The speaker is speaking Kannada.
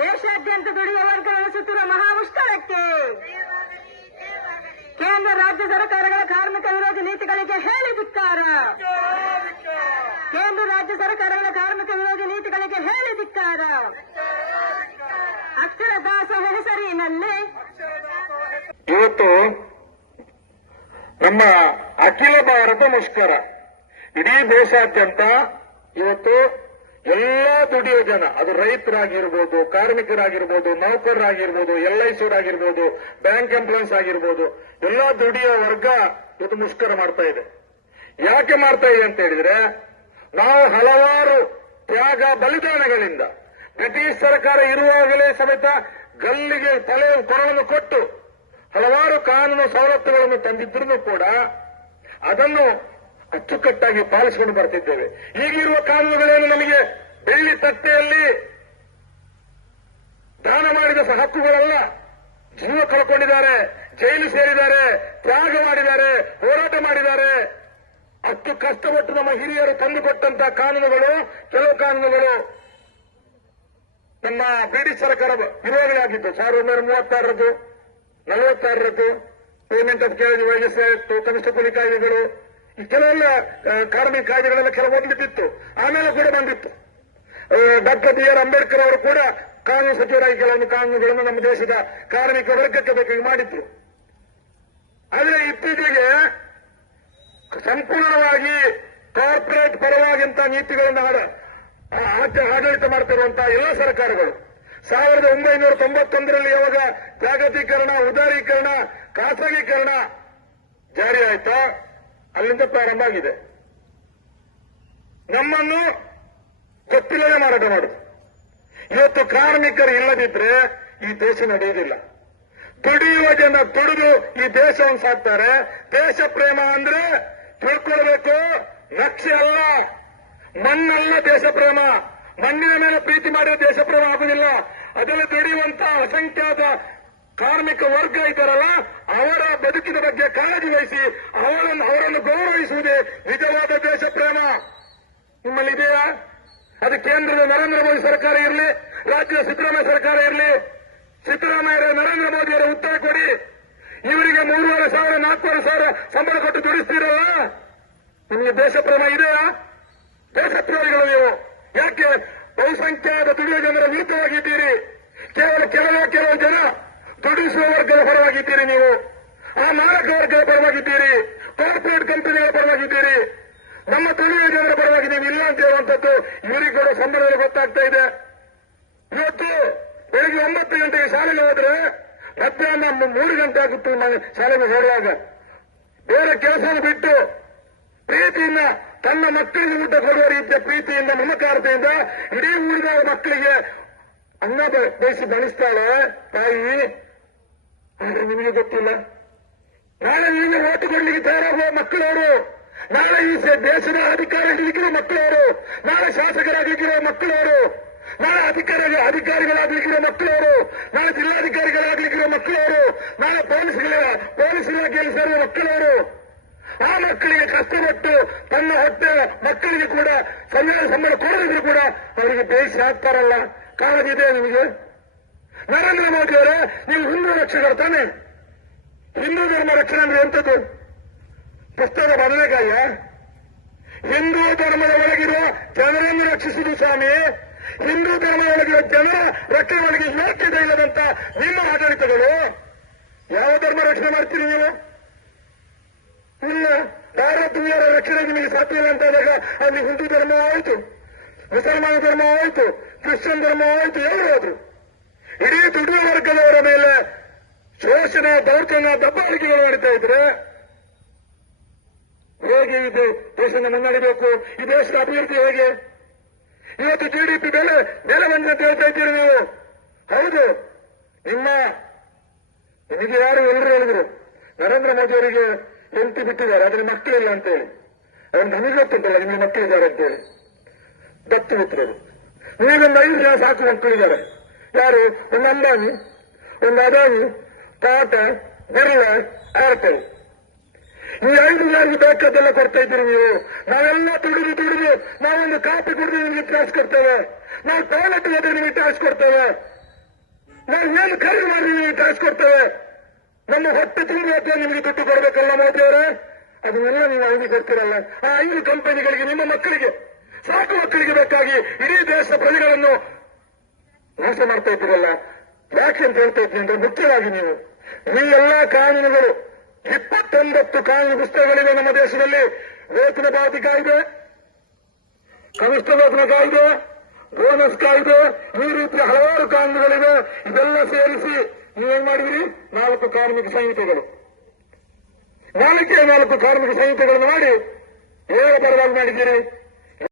ದೇಶಾದ್ಯಂತ ದುಡಿಯುವ ವರ್ಗ ನಡೆಸುತ್ತಿರುವ ಮಹಾಮುಷ್ಕರಕ್ಕೆ ಕೇಂದ್ರ ರಾಜ್ಯ ಸರ್ಕಾರಗಳ ಕಾರ್ಮಿಕ ವಿರೋಧಿ ನೀತಿಗಳಿಗೆ ಹೇಳಿ ಧಿಕ್ಕಾರ. ಕೇಂದ್ರ ರಾಜ್ಯ ಸರ್ಕಾರಗಳ ಕಾರ್ಮಿಕ ವಿರೋಧಿ ನೀತಿಗಳಿಗೆ ಹೇಳಿ ಧಿಕ್ಕಾರ. ಅಕ್ಷರ ದಾಸೋಹ ಹೆಸರಿನಲ್ಲಿ ಇವತ್ತು ನಮ್ಮ ಅಖಿಲ ಭಾರತ ಮುಷ್ಕರ. ಇಡೀ ದೇಶಾದ್ಯಂತ ಇವತ್ತು ಎಲ್ಲಾ ದುಡಿಯೋ ಜನ, ಅದು ರೈತರಾಗಿರ್ಬೋದು, ಕಾರ್ಮಿಕರಾಗಿರ್ಬೋದು, ನೌಕರರಾಗಿರ್ಬೋದು, ಎಲ್ ಐ ಆಗಿರ್ಬೋದು ಬ್ಯಾಂಕ್ ಎಂಪ್ಲಾಯೀಸ್ ಆಗಿರ್ಬೋದು ಎಲ್ಲಾ ದುಡಿಯೋ ವರ್ಗ ಇವತ್ತು ಮುಷ್ಕರ ಮಾಡ್ತಾ ಇದೆ. ಯಾಕೆ ಮಾಡ್ತಾ ಇದೆ ಅಂತ ಹೇಳಿದ್ರೆ, ನಾವು ಹಲವಾರು ತ್ಯಾಗ ಬಲಿದಾನಗಳಿಂದ ಬ್ರಿಟಿಷ್ ಸರ್ಕಾರ ಇರುವಾಗಲೇ ಸಮೇತ ಗಲ್ಲಿಗೆ ತಲೆ ಕೊರವನ್ನು ಕೊಟ್ಟು ಹಲವಾರು ಕಾನೂನು ಸವಲತ್ತುಗಳನ್ನು ತಂದಿದ್ರೂ ಕೂಡ ಅದನ್ನು ಅಚ್ಚುಕಟ್ಟಾಗಿ ಪಾಲಿಸಿಕೊಂಡು ಬರ್ತಿದ್ದೇವೆ. ಈಗಿರುವ ಕಾನೂನುಗಳೇನು ನಮಗೆ ಬೆಳ್ಳಿ ತಟ್ಟೆಯಲ್ಲಿ ದಾನ ಮಾಡಿದ ಹಕ್ಕುಗಳಲ್ಲ. ಜೀವ ಕಳ್ಕೊಂಡಿದ್ದಾರೆ, ಜೈಲು ಸೇರಿದ್ದಾರೆ, ತ್ಯಾಗ ಮಾಡಿದ್ದಾರೆ, ಹೋರಾಟ ಮಾಡಿದ್ದಾರೆ. ಅಷ್ಟು ಕಷ್ಟಪಟ್ಟು ನಮ್ಮ ಹಿರಿಯರು ತಂದುಕೊಟ್ಟಂತಹ ಕಾನೂನುಗಳು, ಕೆಲವು ಕಾನೂನುಗಳು ನಮ್ಮ ಬ್ರಿಟಿಷ್ ಸರ್ಕಾರ ಇರುವಾಗಲೇ ಆಗಿತ್ತು ಸಾವಿರದ ಒಂಬೈನೂರ ಮೂವತ್ತಾರರದ್ದು, ನಲವತ್ತಾರರದ್ದು, ಪೇಮೆಂಟ್ ಆಫ್ ಕೇಳಿದ ವೈದ್ಯ ಕನಿಷ್ಠ ಕೂಲಿ ಕಾಯ್ದೆಗಳು ಕೆಲವೆಲ್ಲ ಕಾರ್ಮಿಕ ಕಾಯ್ದೆಗಳೆಲ್ಲ ಕೆಲವು ಆಮೇಲೆ ಕೂಡ ಬಂದಿತ್ತು. ಡಾಕ್ಟರ್ ಬಿ ಆರ್ ಅಂಬೇಡ್ಕರ್ ಅವರು ಕೂಡ ಕಾನೂನು ಸಚಿವರಾಗಿ ಕೆಲವೊಂದು ಕಾನೂನುಗಳನ್ನು ನಮ್ಮ ದೇಶದ ಕಾರ್ಮಿಕ ವರ್ಗಕ್ಕೆ ಬೇಕಾಗಿ ಮಾಡಿದ್ರು. ಆದರೆ ಇತ್ತೀಚೆಗೆ ಸಂಪೂರ್ಣವಾಗಿ ಕಾರ್ಪೊರೇಟ್ ಪರವಾಗಿಂತ ನೀತಿಗಳನ್ನು ಆಡಳಿತ ಮಾಡ್ತಿರುವಂತಹ ಎಲ್ಲ ಸರ್ಕಾರಗಳು. ಸಾವಿರದ ಒಂಬೈನೂರ ತೊಂಬತ್ತೊಂದರಲ್ಲಿ ಯಾವಾಗ ಜಾಗತೀಕರಣ, ಉದಾರೀಕರಣ, ಖಾಸಗೀಕರಣ ಜಾರಿ ಆಯ್ತಾ? ಅಲ್ಲಿಂದ ಪ್ರಾರಂಭ ಆಗಿದೆ. ನಮ್ಮನ್ನು ಗೊತ್ತಿಲ್ಲದೆ ಮಾರಾಟ ಮಾಡುದು ಇವತ್ತು ಕಾರ್ಮಿಕರು ಇಲ್ಲದಿದ್ರೆ ಈ ದೇಶ ನಡೆಯುವುದಿಲ್ಲ. ದುಡಿಯುವ ಜನ ದುಡಿದು ಈ ದೇಶವನ್ನು ಸಾಕ್ತಾರೆ. ದೇಶ ಪ್ರೇಮ ಅಂದ್ರೆ ತಿಳ್ಕೊಳ್ಬೇಕು. ನಕ್ಷೆ ಅಲ್ಲ. ಮಣ್ಣಲ್ಲ ದೇಶ ಪ್ರೇಮ. ಮಣ್ಣಿನ ಮೇಲೆ ಪ್ರೀತಿ ಮಾಡಿದ ದೇಶ ಪ್ರೇಮ ಆಗುದಿಲ್ಲ ಅದರಲ್ಲಿ ದುಡಿಯುವಂತ ಅಸಂಖ್ಯಾತ ಕಾರ್ಮಿಕ ವರ್ಗ ಇದ್ದಾರಲ್ಲ, ಅವರ ಬದುಕಿನ ಬಗ್ಗೆ ಕಾಳಜಿ ವಹಿಸಿ, ಅವರನ್ನು ಅವರನ್ನು ಗೌರವಿಸುವುದೇ ನಿಜವಾದ ದೇಶ ಪ್ರೇಮ. ನಿಮ್ಮಲ್ಲಿ ಇದೆಯಾ? ಅದು ಕೇಂದ್ರದ ನರೇಂದ್ರ ಮೋದಿ ಸರ್ಕಾರ ಇರಲಿ ರಾಜ್ಯದ ಸಿದ್ದರಾಮಯ್ಯ ಸರ್ಕಾರ ಇರಲಿ. ಸಿದ್ದರಾಮಯ್ಯ, ನರೇಂದ್ರ ಮೋದಿಯವರ ಉತ್ತರ ಕೊಡಿ. ಇವರಿಗೆ ಮೂರುವರೆ ಸಾವಿರ, ನಾಲ್ಕೂವರೆ ಸಾವಿರ ಸಂಬಳ ಕೊಟ್ಟು ದುಡಿಸ್ತೀರಲ್ಲ? ನಿಮಗೆ ದೇಶ ಪ್ರೇಮ ಇದೆಯಾ? ದೇಶಪ್ರೇಮಿಗಳು ನೀವು. ಯಾಕೆ ಬಹುಸಂಖ್ಯಾತ ದುಡಿಯುವ ಜನರ ವಿರುದ್ಧವಾಗಿದ್ದೀರಿ ಕೇವಲ ಕೆಲವೇ, ಕೆಲವು ಜನ ದುಡಿಸುವ ವರ್ಗದ ಪರವಾಗಿದ್ದೀರಿ ನೀವು. ಆ ಮಾರಕ ವರ್ಗದ ಪರವಾಗಿದ್ದೀರಿ ಕಾರ್ಪೊರೇಟ್ ಕಂಪನಿಗಳ ಪರವಾಗಿದ್ದೀರಿ. ನಮ್ಮ ದುಡಿಯುವ ಜನರ ಪರವಾಗಿ ನೀವು ಇಲ್ಲ ಅಂತ ಹೇಳುವಂಥದ್ದು ಇವರಿಗೆ ಕೂಡ ಸಂದರ್ಭದಲ್ಲಿ ಗೊತ್ತಾಗ್ತಾ ಇದೆ. ಇವತ್ತು ಬೆಳಿಗ್ಗೆ ಒಂಬತ್ತು ಗಂಟೆಗೆ ಶಾಲೆಗೆ ಹೋದ್ರೆ ಮಧ್ಯಾಹ್ನ ಮೂರು ಗಂಟೆ ಆಗುತ್ತೆ ಶಾಲೆಗೆ ಹೋಗುವಾಗ. ಬೇರೆ ಕೆಲಸ ಬಿಟ್ಟು ಪ್ರೀತಿಯಿಂದ ತನ್ನ ಮಕ್ಕಳಿಗೆ ಊಟ ಕೊಡುವ ರೀತಿಯ ಪ್ರೀತಿಯಿಂದ, ಮಮಕಾರತೆಯಿಂದ ಇಡೀ ಊರಿನ ಮಕ್ಕಳಿಗೆ ಅನ್ನ ಬೇಯಿಸಿ ಬಳಸ್ತಾಳೆ ತಾಯಿ. ಆದ್ರೆ ನಿಮಗೆ ಗೊತ್ತಿಲ್ಲ. ನಾಳೆ ಈಗ ಓಟು ಕೊಡ್ಲಿಕ್ಕೆ ತಯಾರಾಗುವ ಮಕ್ಕಳವರು, ನಾಳೆ ಈ ದೇಶದ ಅಧಿಕಾರ ಹಿಡಿದಿರುವ ಮಕ್ಕಳವರು, ನಾಳೆ ಶಾಸಕರಾಗಲಿಕ್ಕಿರುವ ಮಕ್ಕಳವರು, ನಾಳೆ ಅಧಿಕಾರ ಅಧಿಕಾರಿಗಳಾಗಲಿಕ್ಕಿರುವ ಮಕ್ಕಳವರು, ನಾಳೆ ಜಿಲ್ಲಾಧಿಕಾರಿಗಳಾಗಲಿಕ್ಕಿರುವ ಮಕ್ಕಳವರು, ನಾಳೆ ಪೊಲೀಸ್ಗಳ ಪೊಲೀಸ್ ಇಲಾಖೆಯಲ್ಲಿ ಸೇರುವ ಮಕ್ಕಳವರು, ಆ ಮಕ್ಕಳಿಗೆ ಕಷ್ಟಪಟ್ಟು ತನ್ನ ಹೊಟ್ಟೆ ಮಕ್ಕಳಿಗೆ ಕೂಡ ಸರಿಯಾದ ಸಂಬಳ ಕೊಡದಿದ್ರು ಕೂಡ ಅವರಿಗೆ ಬೇಯಿಸಿ ಹಾಕ್ತಾರಲ್ಲ ಕಾರಣವಿದೆ ನಿಮಗೆ? ನರೇಂದ್ರ ಮೋದಿ ಅವರೇ, ನೀವು ಹಿಂದೂ ರಕ್ಷಕರು ತಾನೆ? ಹಿಂದೂ ಧರ್ಮ ರಕ್ಷಣೆ ಅಂದ್ರೆ ಎಂಥದ್ದು? ಪುಸ್ತಕ ಬದನೆಗಾಯ ಹಿಂದೂ ಧರ್ಮದ ಒಳಗಿರುವ ಜನರನ್ನು ರಕ್ಷಿಸುವುದು ಸ್ವಾಮಿ. ಹಿಂದೂ ಧರ್ಮದ ಒಳಗಿರುವ ಜನರ ರಕ್ಷಣೆ ಒಳಗೆ ಯೋಗ್ಯತೆ ಇಲ್ಲದಂತ ನಿಮ್ಮ ಆಡಳಿತಗಳು. ಯಾವ ಧರ್ಮ ರಕ್ಷಣೆ ಮಾಡ್ತೀರಿ ನೀವು? ಇಲ್ಲ ಭಾರತೀಯರ ರಕ್ಷಣೆ ನಿಮಗೆ ಸಾಧ್ಯ ಇಲ್ಲ ಅಂತ ಆದಾಗ ಅಲ್ಲಿ ಹಿಂದೂ ಧರ್ಮ ಆಯಿತು, ಮುಸಲ್ಮಾನ ಧರ್ಮ ಆಯಿತು, ಕ್ರಿಶ್ಚಿಯನ್ ಧರ್ಮ ಆಯಿತು ಯಾರು ಹೋದ್ರು. ಇಡೀ ದುಡಿಯುವ ವರ್ಗದವರ ಮೇಲೆ ಶೋಷಣೆ, ದೌರ್ಜನ್ಯ, ದಬ್ಬಾಳಿಕೆಗಳು ನಡೀತಾ ಇದ್ರೆ ಹೇಗೆ ಇದು ದೇಶದ ಮುನ್ನಡೆಯಬೇಕು ಈ ದೇಶದ ಅಭಿವೃದ್ಧಿ ಹೇಗೆ? ಇವತ್ತು ಜಿಡಿಪಿ ಬೆಲೆ ಬೆಲೆ ಬಂದಂತ ಅಂತ ಹೇಳ್ತಾ ಇದ್ದೀರಿ ನೀವು. ಹೌದು. ನಿಮ್ಮ, ನಿಮಗೆ ಯಾರು ಎಲ್ಲರೂ ಹೇಳಿದ್ರು, ನರೇಂದ್ರ ಮೋದಿ ಅವರಿಗೆ ಹೆಂಡತಿ ಬಿಟ್ಟಿದ್ದಾರೆ, ಆದ್ರೆ ಮಕ್ಕಳಿಲ್ಲ ಅಂತೇಳಿ. ಅವ್ರು ನಮಗೆ ಗೊತ್ತಿದ್ದಲ್ಲ ನಿಮಗೆ ಮಕ್ಕಳಿದ್ದಾರೆ ಅಂತೇಳಿ. ದತ್ತು ಮಿತ್ರರು ನೀವೊಂದು ಐದು ಜನ ಸಾಕು ಮಕ್ಕಳಿದ್ದಾರೆ. ಯಾರು ಒಂದು ಅಂಬಾನಿ ಒಂದು ಅದಾನಿ ಟಾಟಾ ಈ ಐದು ಜನರಿಗೆ ಬೇಕಾದ್ದೆಲ್ಲ ಕೊಡ್ತಾ ಇದ್ದೀರಿ ನೀವು. ನಾವೆಲ್ಲ ತುಡಿದು ತುಡಿದು ನಾವೊಂದು ಕಾಪಿ ಕುಡಿದು ನಿಮಗೆ ಟ್ಯಾಕ್ಸ್ ಕೊಡ್ತೇವೆ. ನಾವು ಟಾಯ್ಲೆಟ್ ಹೋದ್ರೆ ನಿಮಗೆ ಟ್ಯಾಕ್ಸ್ ಕೊಡ್ತೇವೆ. ನಾವು ಏನು ಖರೀದಿ ಮಾಡಿ ನಿಮಗೆ ಟ್ಯಾಕ್ಸ್ ಕೊಡ್ತೇವೆ. ನಮ್ಮ ಹೊಟ್ಟೆ ಅಥವಾ ನಿಮಗೆ ದುಡ್ಡು ಕೊಡಬೇಕಲ್ಲ ಮೋದಿಯವರೇ ಅದನ್ನೆಲ್ಲ ನೀವು ಐದು ಕೊಡ್ತೀರಲ್ಲ. ಆ ಐದು ಕಂಪನಿಗಳಿಗೆ ನಿಮ್ಮ ಮಕ್ಕಳಿಗೆ, ಸಾಕು ಮಕ್ಕಳಿಗೆ ಬೇಕಾಗಿ ಇಡೀ ದೇಶದ ಪ್ರಜೆಗಳನ್ನು ನಾಶ ಮಾಡ್ತಾ ಇದ್ದೀರಲ್ಲ? ಯಾಕೆ ಅಂತ ಹೇಳ್ತಾ ಇದ್ದೀನಿ ಅಂದ್ರೆ ಮುಖ್ಯವಾಗಿ ನೀವು, ಈ ಎಲ್ಲಾ ಕಾನೂನುಗಳು, ಇಪ್ಪತ್ತೊಂಬತ್ತು ಕಾನೂನು ಪುಸ್ತಕಗಳಿವೆ ನಮ್ಮ ದೇಶದಲ್ಲಿ. ವೇತನ ಪಾವತಿ ಕಾಯ್ದೆ ಕನಿಷ್ಠ ವೇತನ ಕಾಯ್ದೆ ಬೋನಸ್ ಕಾಯ್ದೆ ಈ ರೀತಿಯ ಹಲವಾರು ಕಾನೂನುಗಳಿವೆ. ಇದೆಲ್ಲ ಸೇರಿಸಿ ನೀವೇನ್ ಮಾಡಿದಿರಿ? ನಾಲ್ಕು ಕಾರ್ಮಿಕ ಸಂಹಿತೆಗಳು. ನಾಲ್ಕೇ ನಾಲ್ಕು ಕಾರ್ಮಿಕ ಸಂಹಿತೆಗಳನ್ನು ಮಾಡಿ ಏನು ಪರವಾಗಿ ಮಾಡಿದ್ದೀರಿ?